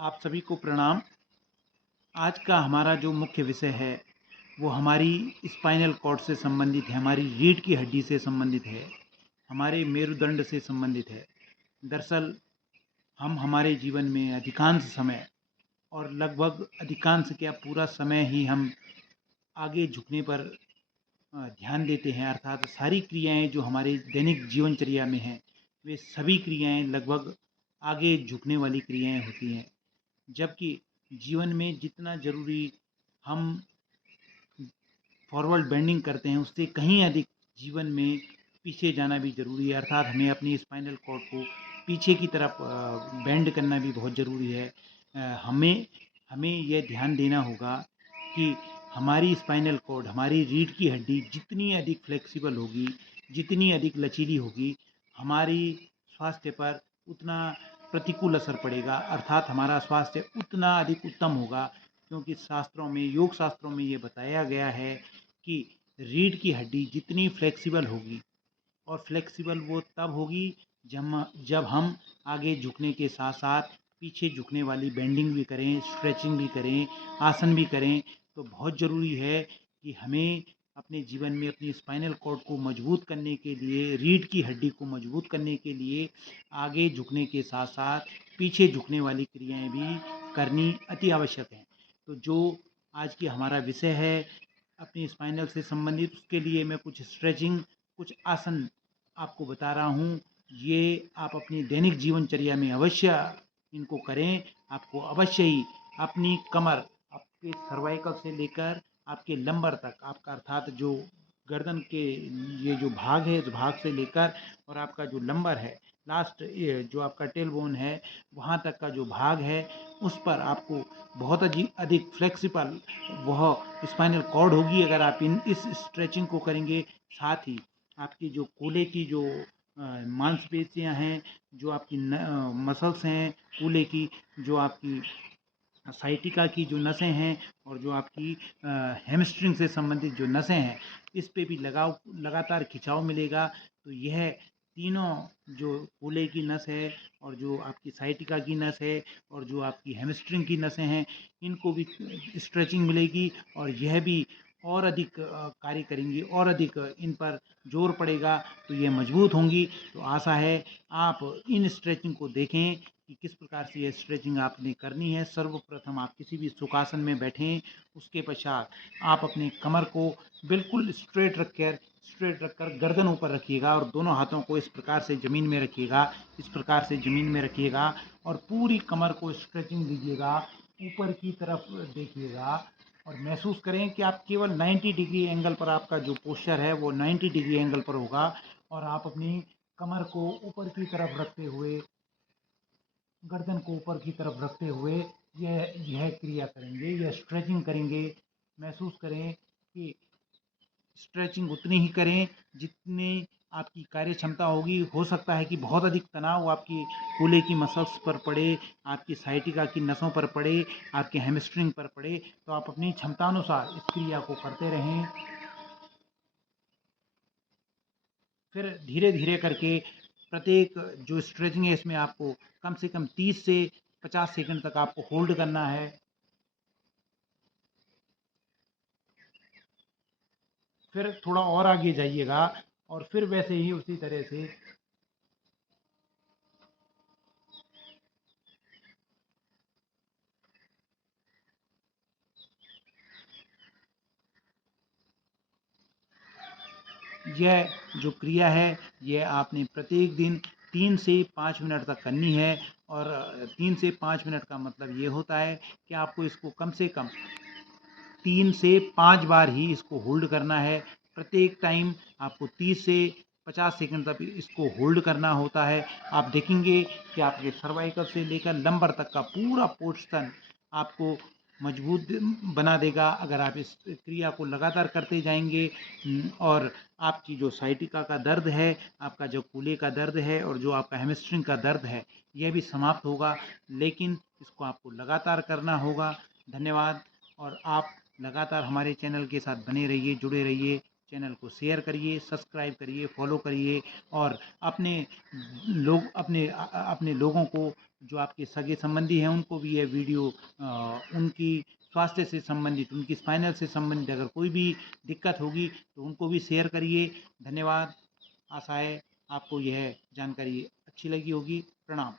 आप सभी को प्रणाम। आज का हमारा जो मुख्य विषय है वो हमारी स्पाइनल कॉर्ड से संबंधित है, हमारी रीढ़ की हड्डी से संबंधित है, हमारे मेरुदंड से संबंधित है। दरअसल हम हमारे जीवन में अधिकांश समय और लगभग अधिकांश क्या पूरा समय ही हम आगे झुकने पर ध्यान देते हैं, अर्थात सारी क्रियाएं जो हमारे दैनिक जीवनचर्या में हैं वे सभी क्रियाएं लगभग आगे झुकने वाली क्रियाएं होती हैं। जबकि जीवन में जितना ज़रूरी हम फॉरवर्ड बेंडिंग करते हैं उससे कहीं अधिक जीवन में पीछे जाना भी ज़रूरी है, अर्थात हमें अपनी स्पाइनल कॉर्ड को पीछे की तरफ बेंड करना भी बहुत ज़रूरी है। हमें हमें यह ध्यान देना होगा कि हमारी स्पाइनल कॉर्ड, हमारी रीढ़ की हड्डी जितनी अधिक फ्लेक्सिबल होगी, जितनी अधिक लचीली होगी, हमारी स्वास्थ्य पर उतना प्रतिकूल असर पड़ेगा, अर्थात हमारा स्वास्थ्य उतना अधिक उत्तम होगा। क्योंकि शास्त्रों में, योग शास्त्रों में ये बताया गया है कि रीढ़ की हड्डी जितनी फ्लेक्सिबल होगी, और फ्लेक्सिबल वो तब होगी जब हम आगे झुकने के साथ साथ पीछे झुकने वाली बेंडिंग भी करें, स्ट्रेचिंग भी करें, आसन भी करें। तो बहुत ज़रूरी है कि हमें अपने जीवन में अपनी स्पाइनल कॉर्ड को मजबूत करने के लिए, रीढ़ की हड्डी को मजबूत करने के लिए आगे झुकने के साथ साथ पीछे झुकने वाली क्रियाएं भी करनी अति आवश्यक है। तो जो आज की हमारा विषय है अपनी स्पाइनल से संबंधित, उसके लिए मैं कुछ स्ट्रेचिंग, कुछ आसन आपको बता रहा हूँ। ये आप अपनी दैनिक जीवनचर्या में अवश्य इनको करें। आपको अवश्य ही अपनी कमर, आपके सर्वाइकल से लेकर आपके लंबर तक, आपका अर्थात जो गर्दन के ये जो भाग है, इस भाग से लेकर और आपका जो लंबर है, लास्ट ये जो आपका टेल बोन है, वहाँ तक का जो भाग है, उस पर आपको बहुत अधिक फ्लेक्सिबल वह स्पाइनल कॉर्ड होगी अगर आप इस स्ट्रेचिंग को करेंगे। साथ ही आपकी जो कूल्हे की जो मांसपेशियां हैं, जो आपकी मसल्स हैं कूल्हे की, जो आपकी साइटिका की जो नसें हैं, और जो आपकी हैमस्ट्रिंग से संबंधित जो नसें हैं, इस पे भी लगातार खिंचाव मिलेगा। तो यह तीनों, जो कूल्हे की नस है और जो आपकी साइटिका की नस है और जो आपकी हैमस्ट्रिंग की नसें हैं, इनको भी स्ट्रेचिंग मिलेगी और यह भी और अधिक कार्य करेंगी, और अधिक इन पर जोर पड़ेगा तो ये मजबूत होंगी। तो आशा है आप इन स्ट्रेचिंग को देखें कि किस प्रकार से ये स्ट्रेचिंग आपने करनी है। सर्वप्रथम आप किसी भी सुखासन में बैठें, उसके पश्चात आप अपनी कमर को बिल्कुल स्ट्रेट रखकर गर्दन ऊपर रखिएगा और दोनों हाथों को इस प्रकार से ज़मीन में रखिएगा, इस प्रकार से ज़मीन में रखिएगा और पूरी कमर को स्ट्रेचिंग दीजिएगा। ऊपर की तरफ देखिएगा और महसूस करें कि आप केवल 90 डिग्री एंगल पर, आपका जो पोस्चर है वो 90 डिग्री एंगल पर होगा और आप अपनी कमर को ऊपर की तरफ रखते हुए, गर्दन को ऊपर की तरफ रखते हुए यह क्रिया करेंगे, यह स्ट्रेचिंग करेंगे। महसूस करें कि स्ट्रेचिंग उतनी ही करें जितनी आपकी कार्य क्षमता होगी। हो सकता है कि बहुत अधिक तनाव आपकी कूल्हे की मसल्स पर पड़े, आपकी साइटिका की नसों पर पड़े, आपके हैमस्ट्रिंग पर पड़े, तो आप अपनी क्षमतानुसार इस क्रिया को करते रहें। फिर धीरे धीरे करके प्रत्येक जो स्ट्रेचिंग है इसमें आपको कम से कम 30 से 50 सेकंड तक आपको होल्ड करना है। फिर थोड़ा और आगे जाइएगा और फिर वैसे ही उसी तरह से यह जो क्रिया है यह आपने प्रत्येक दिन 3 से 5 मिनट तक करनी है। और 3 से 5 मिनट का मतलब ये होता है कि आपको इसको कम से कम 3 से 5 बार ही इसको होल्ड करना है। प्रत्येक टाइम आपको 30 से 50 सेकंड तक इसको होल्ड करना होता है। आप देखेंगे कि आपके सर्वाइकल से लेकर लंबर तक का पूरा पोर्शन आपको मजबूत बना देगा अगर आप इस क्रिया को लगातार करते जाएंगे। और आपकी जो साइटिका का दर्द है, आपका जो कूल्हे का दर्द है और जो आपका हैमस्ट्रिंग का दर्द है, यह भी समाप्त होगा। लेकिन इसको आपको लगातार करना होगा। धन्यवाद। और आप लगातार हमारे चैनल के साथ बने रहिए, जुड़े रहिए। चैनल को शेयर करिए, सब्सक्राइब करिए, फॉलो करिए और अपने अपने लोगों को, जो आपके सगे संबंधी हैं, उनको भी यह वीडियो उनकी स्वास्थ्य से संबंधित, उनकी स्पाइनल से संबंधित अगर कोई भी दिक्कत होगी तो उनको भी शेयर करिए। धन्यवाद। आशा है आपको यह जानकारी अच्छी लगी होगी। प्रणाम।